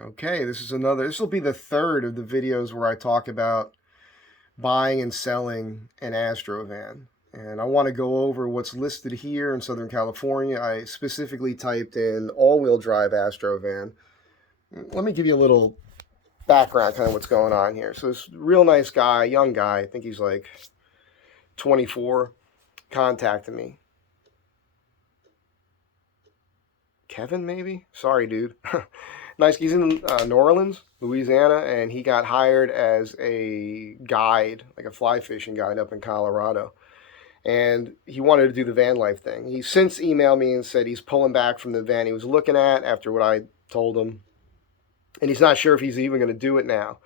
Okay, this will be the third of the videos where I talk about buying and selling an Astro van. And I want to go over what's listed here in Southern California. I specifically typed in all-wheel drive Astro van. Let me give you a little background, kind of what's going on here. So this real nice guy, young guy, I think he's like 24, contacted me. Kevin, maybe? Sorry, dude. Nice. He's in New Orleans, Louisiana, and he got hired as a guide, like a fly fishing guide up in Colorado. And he wanted to do the van life thing. He since emailed me and said he's pulling back from the van he was looking at after what I told him. And he's not sure if he's even going to do it now.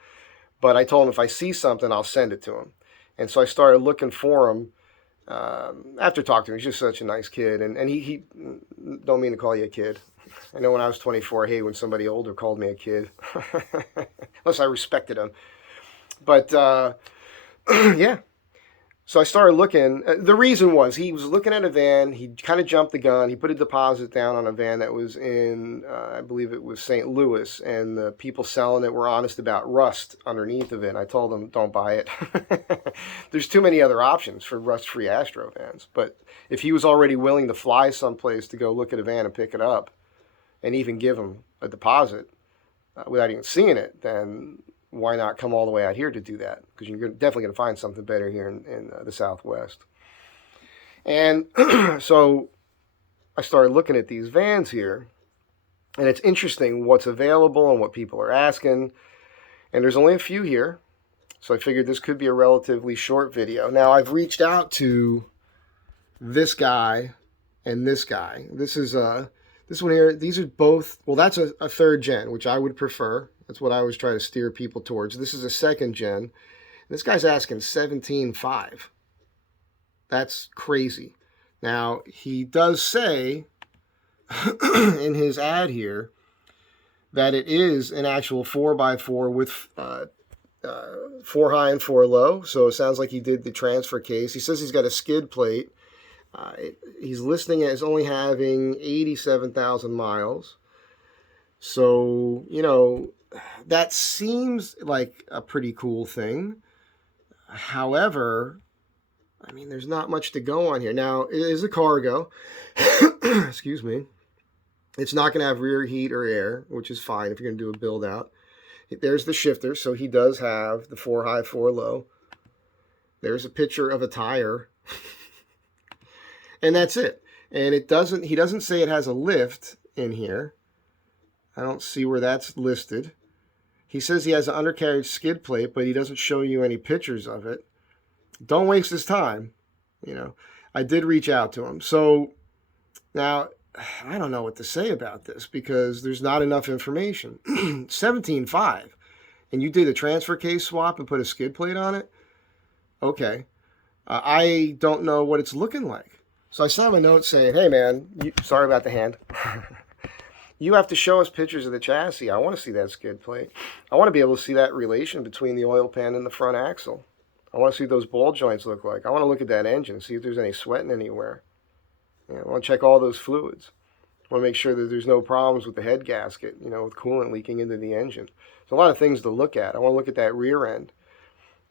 But I told him if I see something, I'll send it to him. And so I started looking for him. After talking to him, he's just such a nice kid. And he don't mean to call you a kid. I know when I was 24, I hated when somebody older called me a kid. Unless I respected him. But, yeah. So I started looking. The reason was he was looking at a van. He kind of jumped the gun. He put a deposit down on a van that was in, I believe it was St. Louis. And the people selling it were honest about rust underneath of it. I told them, don't buy it. There's too many other options for rust-free Astro vans. But if he was already willing to fly someplace to go look at a van and pick it up, and even give him a deposit without even seeing it, then why not come all the way out here to do that? Because you're definitely going to find something better here in the Southwest. And so I started looking at these vans here, and it's interesting what's available and what people are asking. And there's only a few here, so I figured this could be a relatively short video. Now, I've reached out to this guy and this guy. This one here, these are both, well, that's a third gen, which I would prefer. That's what I always try to steer people towards. This is a second gen. This guy's asking $17,500. That's crazy. Now, he does say in his ad here that it is an actual 4x4 with 4 high and 4 low. So it sounds like he did the transfer case. He says he's got a skid plate. He's listing it as only having 87,000 miles. So, you know, that seems like a pretty cool thing. However, I mean, there's not much to go on here. Now, it is a cargo. Excuse me. It's not going to have rear heat or air, which is fine if you're going to do a build out. There's the shifter, so he does have the 4 high, 4 low. There's a picture of a tire. And that's it. And he doesn't say it has a lift in here. I don't see where that's listed. He says he has an undercarriage skid plate, but he doesn't show you any pictures of it. Don't waste his time. You know, I did reach out to him. So now I don't know what to say about this because there's not enough information. 17.5, and you did a transfer case swap and put a skid plate on it? Okay. I don't know what it's looking like. So I sent him a note saying, hey, man, sorry about the hand. You have to show us pictures of the chassis. I want to see that skid plate. I want to be able to see that relation between the oil pan and the front axle. I want to see what those ball joints look like. I want to look at that engine, see if there's any sweating anywhere. I want to check all those fluids. I want to make sure that there's no problems with the head gasket, you know, with coolant leaking into the engine. There's a lot of things to look at. I want to look at that rear end.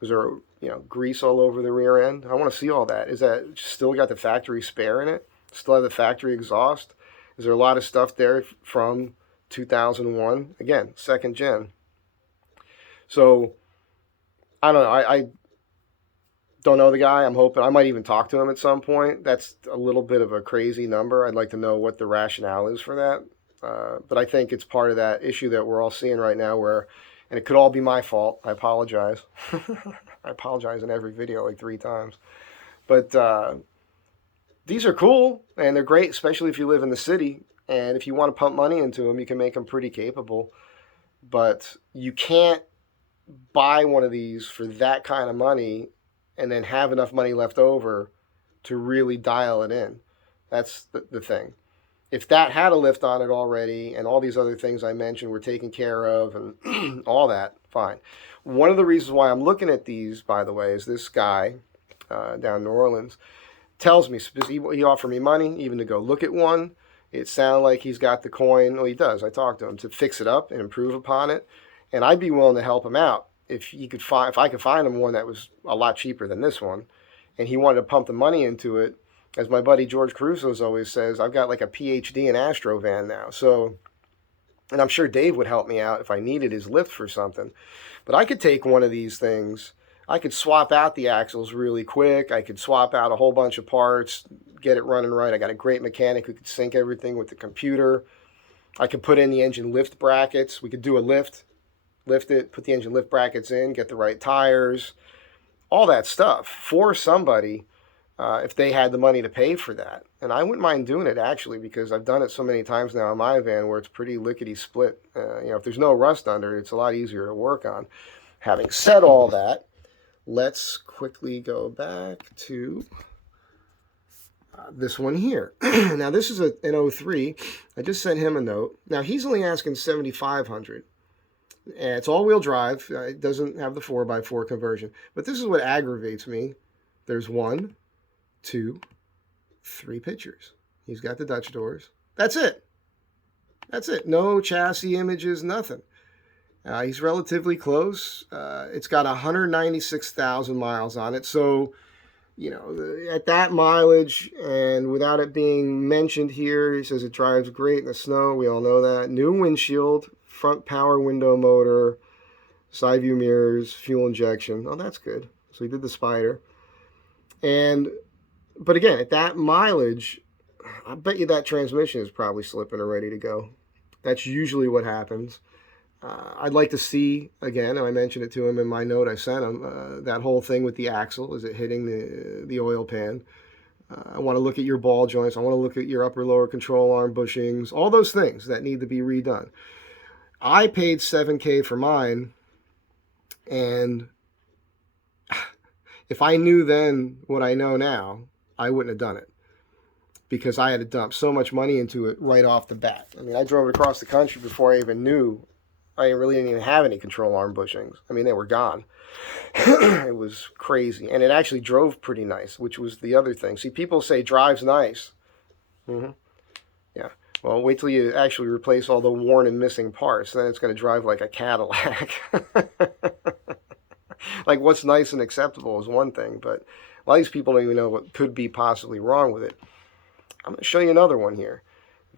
Is there, you know, grease all over the rear end? I want to see all that. Is that still got the factory spare in it? Still have the factory exhaust? Is there a lot of stuff there from 2001? Again, second gen. So, I don't know. I don't know the guy. I'm hoping I might even talk to him at some point. That's a little bit of a crazy number. I'd like to know what the rationale is for that. But I think it's part of that issue that we're all seeing right now where, and it could all be my fault. I apologize. I apologize in every video like 3 times. But these are cool, and they're great, especially if you live in the city. And if you want to pump money into them, you can make them pretty capable. But you can't buy one of these for that kind of money and then have enough money left over to really dial it in. That's the thing. If that had a lift on it already and all these other things I mentioned were taken care of and all that, fine. One of the reasons why I'm looking at these, by the way, is this guy down in New Orleans tells me, he offered me money even to go look at one. It sounded like he's got the coin. Well, he does. I talked to him to fix it up and improve upon it, and I'd be willing to help him out if I could find him one that was a lot cheaper than this one, and he wanted to pump the money into it. As my buddy George Caruso's always says, I've got like a PhD in Astro van now. So, and I'm sure Dave would help me out if I needed his lift for something. But I could take one of these things. I could swap out the axles really quick. I could swap out a whole bunch of parts, get it running right. I got a great mechanic who could sync everything with the computer. I could put in the engine lift brackets. We could do a lift it, put the engine lift brackets in, get the right tires, all that stuff for somebody if they had the money to pay for that. And I wouldn't mind doing it, actually, because I've done it so many times now in my van where it's pretty lickety-split. If there's no rust under it, it's a lot easier to work on. Having said all that, let's quickly go back to this one here. Now, this is an 03. I just sent him a note. Now, he's only asking $7,500. And it's all-wheel drive. It doesn't have the 4x4 conversion. But this is what aggravates me. There's 1, 2, 3 pictures. He's got the Dutch doors. That's it. That's it. No chassis images, nothing. He's relatively close. It's got 196,000 miles on it. So, at that mileage, and without it being mentioned here, he says it drives great in the snow. We all know that. New windshield, front power window motor, side view mirrors, fuel injection. Oh, that's good. So he did the Spider. But again, at that mileage, I bet you that transmission is probably slipping or ready to go. That's usually what happens. I'd like to see, again, and I mentioned it to him in my note I sent him, that whole thing with the axle. Is it hitting the oil pan? I want to look at your ball joints. I want to look at your upper-lower control arm bushings. All those things that need to be redone. I paid $7,000 for mine, and if I knew then what I know now, I wouldn't have done it, because I had to dump so much money into it right off the bat. I mean, I drove it across the country before I even knew. I really didn't even have any control arm bushings. I mean, they were gone. It was crazy. And it actually drove pretty nice, which was the other thing. See, people say drives nice. Yeah. Well, wait till you actually replace all the worn and missing parts. Then it's going to drive like a Cadillac. Like, what's nice and acceptable is one thing, but a lot of these people don't even know what could be possibly wrong with it. I'm going to show you another one here.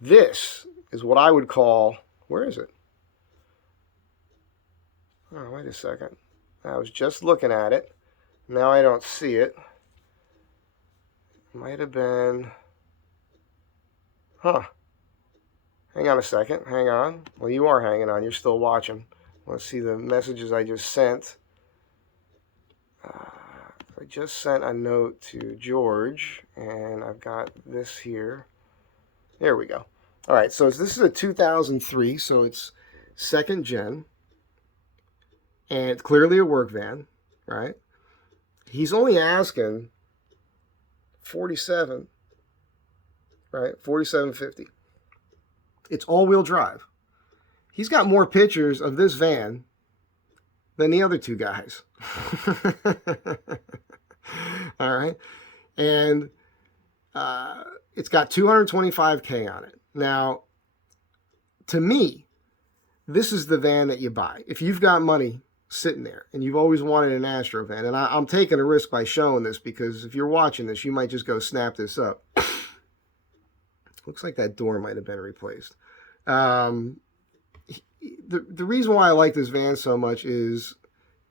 This is what I would call, where is it? Oh, wait a second. I was just looking at it. Now I don't see it. Might have been... Huh. Hang on a second. Hang on. Well, you are hanging on. You're still watching. Let's see the messages I just sent. I just sent a note to George, and I've got this here. There we go. All right, so this is a 2003, so it's second gen. And it's clearly a work van, right? He's only asking 47, right? 4750. It's all-wheel drive. He's got more pictures of this van than the other two guys. All right? And it's got 225K on it. Now, to me, this is the van that you buy. If you've got money sitting there and you've always wanted an Astro van, and I'm taking a risk by showing this, because if you're watching this, you might just go snap this up. Looks like that door might have been replaced. The reason why I like this van so much is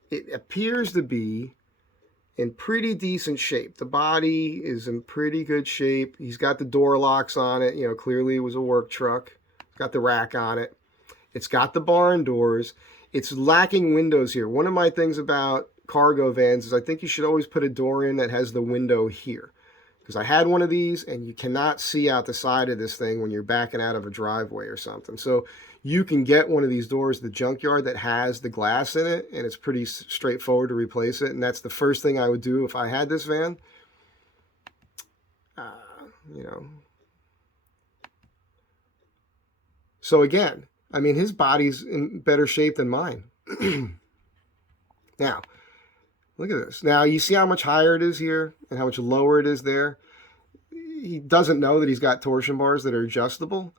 it appears to be in pretty decent shape. The body is in pretty good shape. He's got the door locks on it. Clearly it was a work truck. Got the rack on it. It's got the barn doors. It's lacking windows here. One of my things about cargo vans is I think you should always put a door in that has the window here. Because I had one of these, and you cannot see out the side of this thing when you're backing out of a driveway or something. So you can get one of these doors at the junkyard that has the glass in it, and it's pretty straightforward to replace it. And that's the first thing I would do if I had this van. So again, I mean, his body's in better shape than mine. Now, look at this. Now, you see how much higher it is here and how much lower it is there? he doesn't know that he's got torsion bars that are adjustable.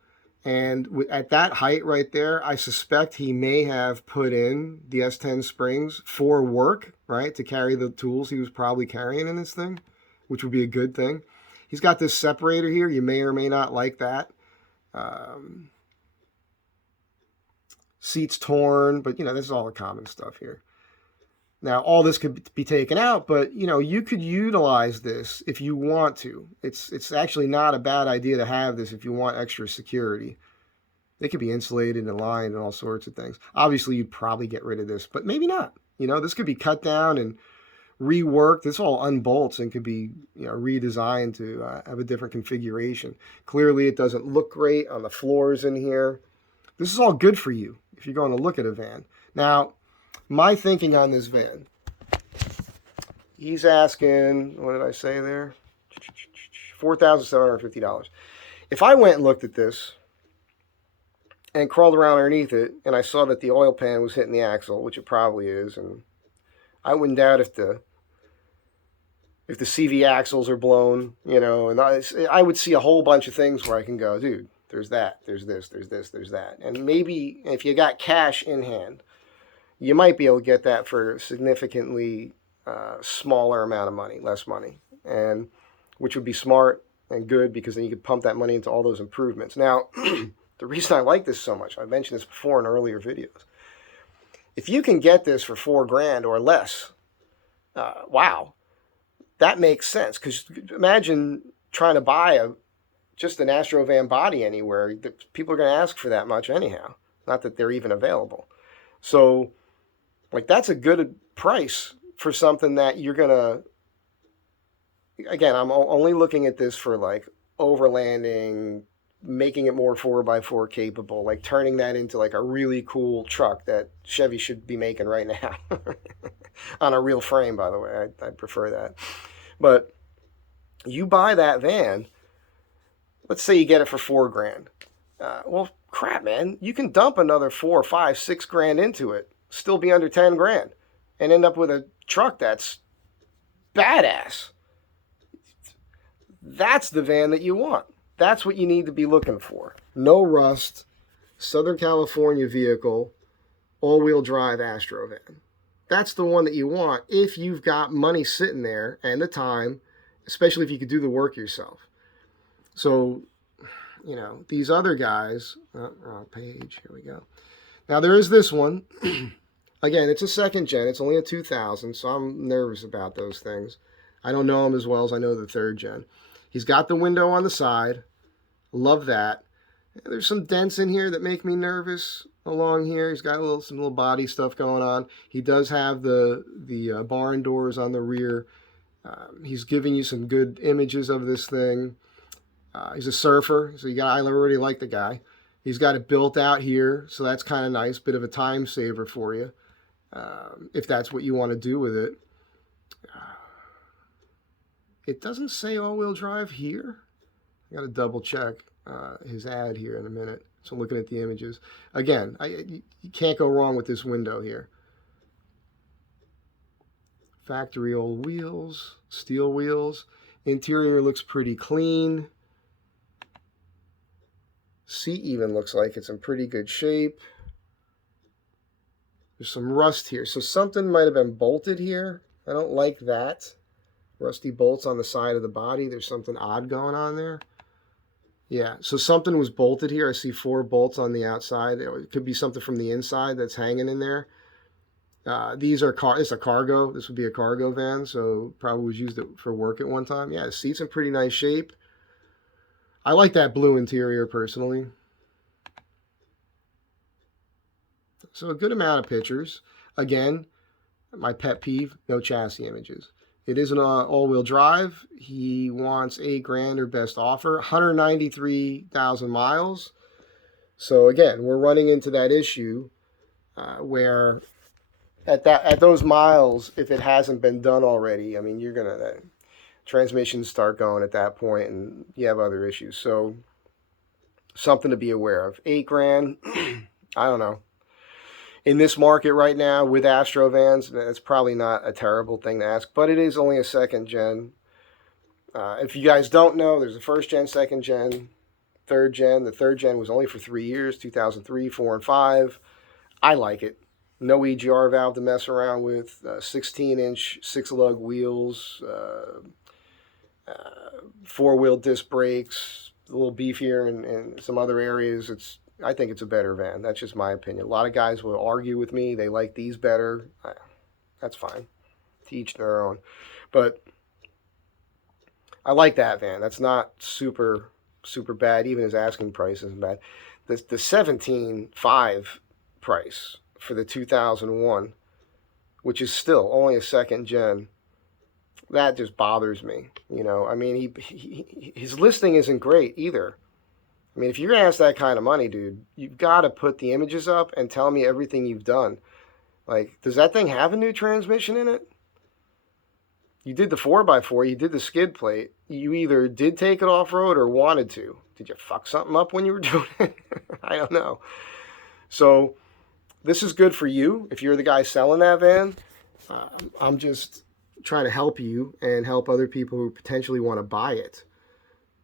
And at that height right there, I suspect he may have put in the S10 springs for work, right? To carry the tools he was probably carrying in this thing, which would be a good thing. He's got this separator here. You may or may not like that. Seats torn, but this is all the common stuff here. Now, all this could be taken out, but you could utilize this if you want to. It's actually not a bad idea to have this if you want extra security. They could be insulated and lined and all sorts of things. Obviously, you'd probably get rid of this, but maybe not. This could be cut down and reworked. This all unbolts and could be redesigned to have a different configuration. Clearly, it doesn't look great on the floors in here. This is all good for you if you're going to look at a van. Now, my thinking on this van, he's asking, what did I say there? $4,750. If I went and looked at this and crawled around underneath it and I saw that the oil pan was hitting the axle, which it probably is, and I wouldn't doubt if the CV axles are blown, and I would see a whole bunch of things where I can go, dude, there's that, there's this, there's this, there's that. And maybe if you got cash in hand, you might be able to get that for a significantly smaller amount of money, less money, and which would be smart and good because then you could pump that money into all those improvements. Now, the reason I like this so much, I mentioned this before in earlier videos. If you can get this for $4,000 or less, wow, that makes sense. Because imagine trying to buy just an Astro van body anywhere. People are going to ask for that much anyhow. Not that they're even available. So, that's a good price for something that you're going to, again, I'm only looking at this for overlanding, making it more 4x4 capable, turning that into a really cool truck that Chevy should be making right now. On a real frame, by the way. I prefer that. But you buy that van, let's say you get it for $4,000. Well, crap, man. You can dump another $4, $5, $6,000 into it, still be under $10,000, and end up with a truck that's badass. That's the van that you want. That's what you need to be looking for. No rust, Southern California vehicle, all-wheel drive Astro van. That's the one that you want if you've got money sitting there and the time, especially if you could do the work yourself. So, these other guys, wrong page, here we go. Now, there is this one. Again, it's a second gen. It's only a 2000, so I'm nervous about those things. I don't know them as well as I know the third gen. He's got the window on the side. Love that. There's some dents in here that make me nervous along here. He's got some little body stuff going on. He does have the barn doors on the rear. He's giving you some good images of this thing. He's a surfer, so I already like the guy. He's got it built out here, so that's kind of nice. Bit of a time saver for you, if that's what you want to do with it. It doesn't say all-wheel drive here. I got to double check his ad here in a minute. So I'm looking at the images. Again, you can't go wrong with this window here. Factory old wheels, steel wheels. Interior looks pretty clean. Seat even looks like it's in pretty good shape. There's some rust here. So something might have been bolted here. I don't like that. Rusty bolts on the side of the body. There's something odd going on there. Yeah, so something was bolted here. I see 4 bolts on the outside. It could be something from the inside that's hanging in there. These are it's a cargo. This would be a cargo van, so probably was used for work at one time. Yeah, the seat's in pretty nice shape. I like that blue interior personally. So a good amount of pictures. Again, my pet peeve, no chassis images. It is an all-wheel drive. He wants $8,000 or best offer, 193,000 miles. So again, we're running into that issue where at those miles, if it hasn't been done already, I mean, you're gonna transmissions start going at that point, and you have other issues. So something to be aware of. $8,000, I don't know. In this market right now with Astro vans, it's probably not a terrible thing to ask, but it is only a second gen. If you guys don't know, there's a first gen, second gen, third gen. The third gen was only for 3 years, 2003, 4, and 5. I like it. No EGR valve to mess around with. 16-inch 6-lug wheels. 4-wheel disc brakes. A little beefier in some other areas. I think it's a better van. That's just my opinion. A lot of guys will argue with me. They like these better. That's fine. To each their own. But I like that van. That's not super bad. Even his asking price isn't bad. The 17.5 price for the 2001, which is still only a second gen, that just bothers me. I mean, his listing isn't great either. I mean, if you're gonna ask that kind of money, dude, you've got to put the images up and tell me everything you've done. Like, does that thing have a new transmission in it? You did the 4x4, you did the skid plate. You either did take it off-road or wanted to. Did you fuck something up when you were doing it? I don't know. So this is good for you if you're the guy selling that van. I'm just trying to help you and help other people who potentially want to buy it.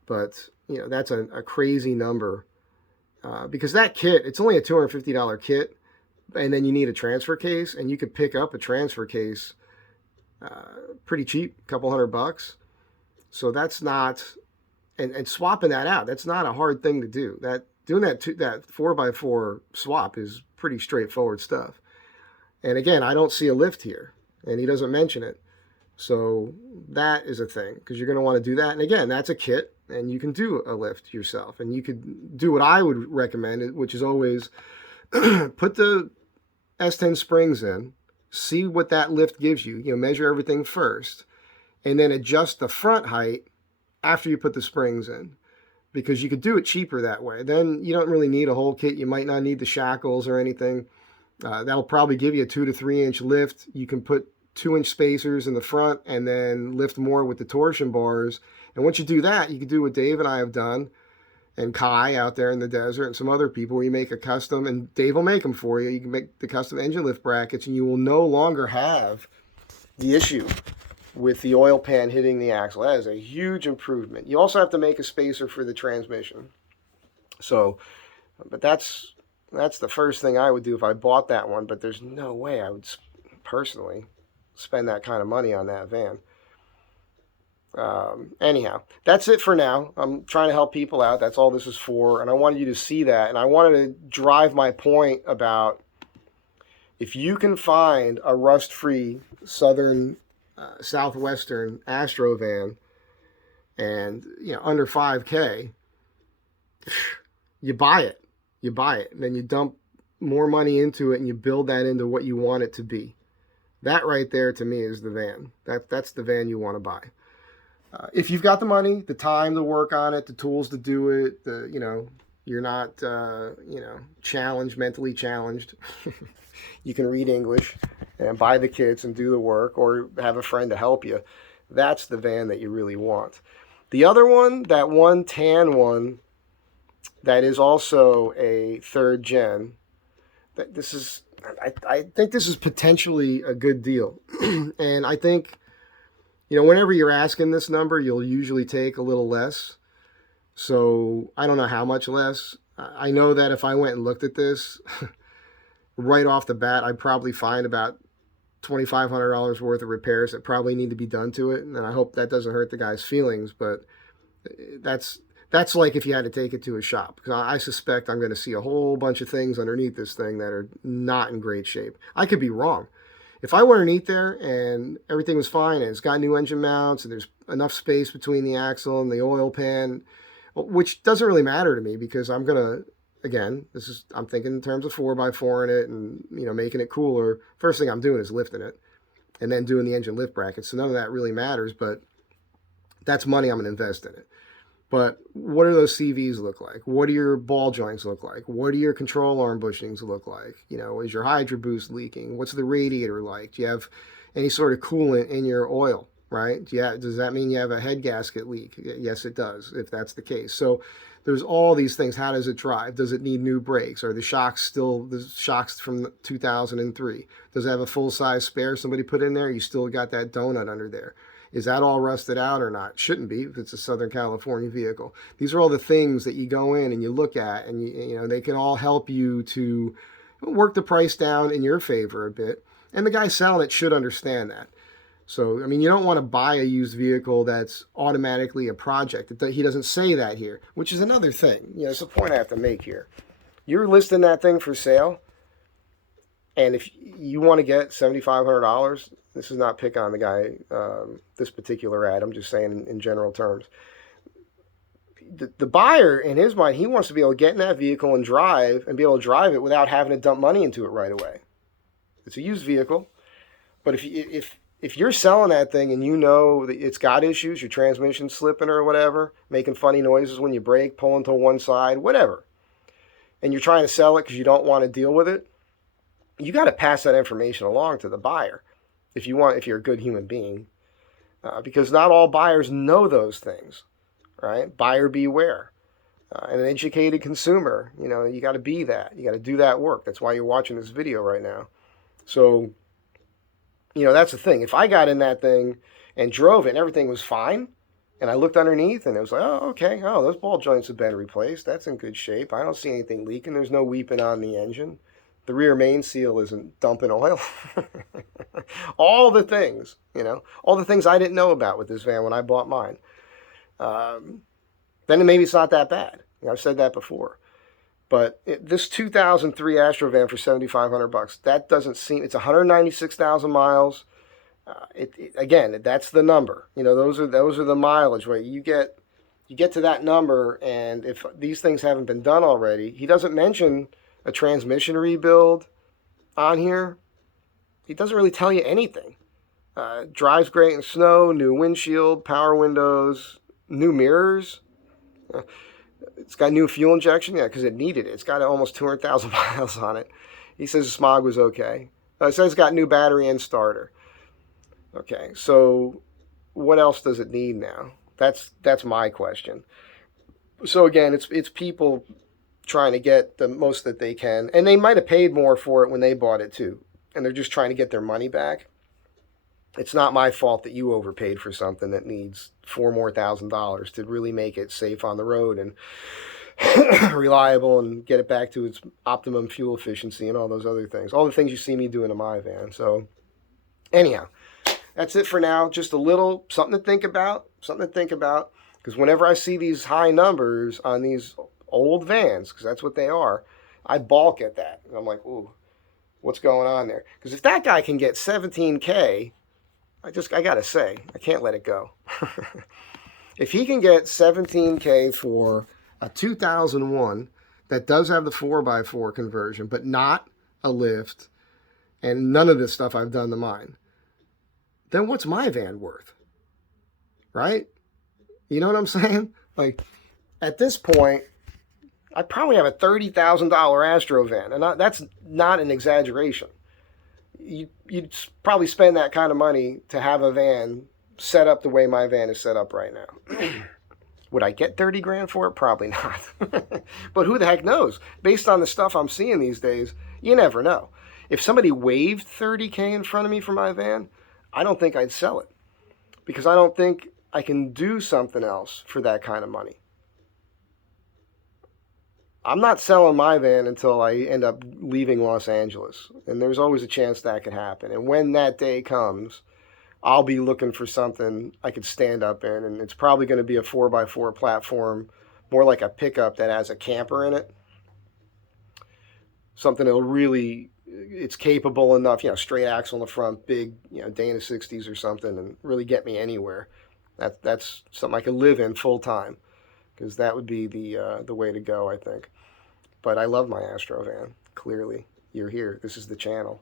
But, that's a crazy number. Because that kit, it's only a $250 kit. And then you need a transfer case. And you could pick up a transfer case pretty cheap, a couple $100. So that's not, and swapping that out, that's not a hard thing to do. Doing that 4x4 swap is pretty straightforward stuff. And again, I don't see a lift here, and he doesn't mention it. So that is a thing, because you're going to want to do that. And again, that's a kit, and you can do a lift yourself. And you could do what I would recommend, which is always put the S10 springs in, see what that lift gives you. Measure everything first, and then adjust the front height after you put the springs in, because you could do it cheaper that way. Then you don't really need a whole kit. You might not need the shackles or anything. That'll probably give you a 2 to 3 inch lift. You can put 2-inch spacers in the front and then lift more with the torsion bars. And once you do that, you can do what Dave and I have done, and Kai out there in the desert, and some other people, where you make a custom, and Dave will make them for you. You can make the custom engine lift brackets, and you will no longer have the issue with the oil pan hitting the axle. That is a huge improvement. You also have to make a spacer for the transmission. So, but that's the first thing I would do if I bought that one. But there's no way I would personally spend that kind of money on that van. Anyhow, that's it for now. I'm trying to help people out. That's all this is for. And I wanted you to see that. And I wanted to drive my point about, if you can find a rust-free southwestern Astro van and under $5K, you buy it. And then you dump more money into it and you build that into what you want it to be. That right there, to me, is the van. That's the van you want to buy. If you've got the money, the time to work on it, the tools to do it, you're not mentally challenged. You can read English and buy the kits and do the work, or have a friend to help you. That's the van that you really want. The other one, that one tan one, that is also a third gen, I think this is potentially a good deal. And I think, whenever you're asking this number, you'll usually take a little less. So I don't know how much less. I know that if I went and looked at this right off the bat, I'd probably find about $2,500 worth of repairs that probably need to be done to it. And I hope that doesn't hurt the guy's feelings, but that's like if you had to take it to a shop. Because I suspect I'm going to see a whole bunch of things underneath this thing that are not in great shape. I could be wrong. If I went underneath there and everything was fine, and it's got new engine mounts, and there's enough space between the axle and the oil pan, which doesn't really matter to me, because I'm going to, again, I'm thinking in terms of 4x4 in it and, making it cooler. First thing I'm doing is lifting it and then doing the engine lift brackets. So none of that really matters, but that's money I'm going to invest in it. But what do those CVs look like? What do your ball joints look like? What do your control arm bushings look like? Is your hydro boost leaking? What's the radiator like? Do you have any sort of coolant in your oil, right? Does that mean you have a head gasket leak? Yes, it does, if that's the case. So there's all these things. How does it drive? Does it need new brakes? Are the shocks still the shocks from 2003? Does it have a full-size spare somebody put in there? You still got that donut under there. Is that all rusted out or not? Shouldn't be if it's a Southern California vehicle. These are all the things that you go in and you look at, and you know they can all help you to work the price down in your favor a bit. And the guy selling it should understand that. So, I mean, you don't want to buy a used vehicle that's automatically a project. He doesn't say that here, which is another thing. You know, it's a point I have to make here. You're listing that thing for sale, and if you want to get $7,500, this is not pick on the guy, this particular ad. I'm just saying in general terms. The buyer, in his mind, he wants to be able to get in that vehicle and drive and be able to drive it without having to dump money into it right away. It's a used vehicle, but if you're selling that thing and you know that it's got issues, your transmission's slipping or whatever, making funny noises when you brake, pulling to one side, whatever, and you're trying to sell it because you don't want to deal with it, you got to pass that information along to the buyer if you're a good human being, because not all buyers know those things, right? Buyer beware. And an educated consumer, you know, you got to be that. You got to do that work. That's why you're watching this video right now. So, you know, that's the thing. If I got in that thing and drove it and everything was fine, and I looked underneath and it was like, oh, okay, oh, those ball joints have been replaced. That's in good shape. I don't see anything leaking. There's no weeping on the engine. The rear main seal isn't dumping oil. All the things, you know, all the things I didn't know about with this van when I bought mine. Then maybe it's not that bad. You know, I've said that before. But this 2003 Astro van for $7,500, that doesn't seem, it's 196,000 miles. Again, that's the number. You know, those are the mileage, right? You get to that number, and if these things haven't been done already, he doesn't mention a transmission rebuild on here. He doesn't really tell you anything. Drives great in snow, new windshield, power windows, new mirrors. It's got new fuel injection, yeah, because it needed it. It's got almost 200,000 miles on it. He says the smog was okay. It says it's got new battery and starter. Okay, so what else does it need now? That's my question. So again, it's people trying to get the most that they can, and they might have paid more for it when they bought it too, and they're just trying to get their money back. It's not my fault that you overpaid for something that needs $4,000 more to really make it safe on the road and reliable and get it back to its optimum fuel efficiency and all those other things. All the things you see me doing in my van. So anyhow, that's it for now. Just a little something to think about. Because whenever I see these high numbers on these old vans, because that's what they are, I balk at that. And I'm like, ooh, what's going on there? Because if that guy can get 17K, I gotta say, I can't let it go. If he can get 17K for a 2001 that does have the 4x4 conversion, but not a lift, and none of this stuff I've done to mine, then what's my van worth? Right? You know what I'm saying? Like, at this point, I probably have a $30,000 Astro van, and that's not an exaggeration. You'd probably spend that kind of money to have a van set up the way my van is set up right now. Would I get 30 grand for it? Probably not. But who the heck knows? Based on the stuff I'm seeing these days, you never know. If somebody waved 30K in front of me for my van, I don't think I'd sell it, because I don't think I can do something else for that kind of money. I'm not selling my van until I end up leaving Los Angeles. And there's always a chance that could happen. And when that day comes, I'll be looking for something I could stand up in. And it's probably going to be a 4x4 platform, more like a pickup that has a camper in it. Something that'll really, it's capable enough, you know, straight axle in the front, big, you know, Dana 60s or something, and really get me anywhere. That's something I could live in full time, because that would be the way to go, I think. But I love my Astro van. Clearly, you're here. This is the channel.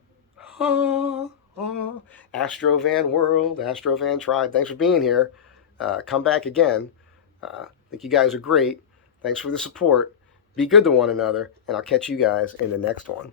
Astro Van World, Astro Van Tribe. Thanks for being here. Come back again. I think you guys are great. Thanks for the support. Be good to one another, and I'll catch you guys in the next one.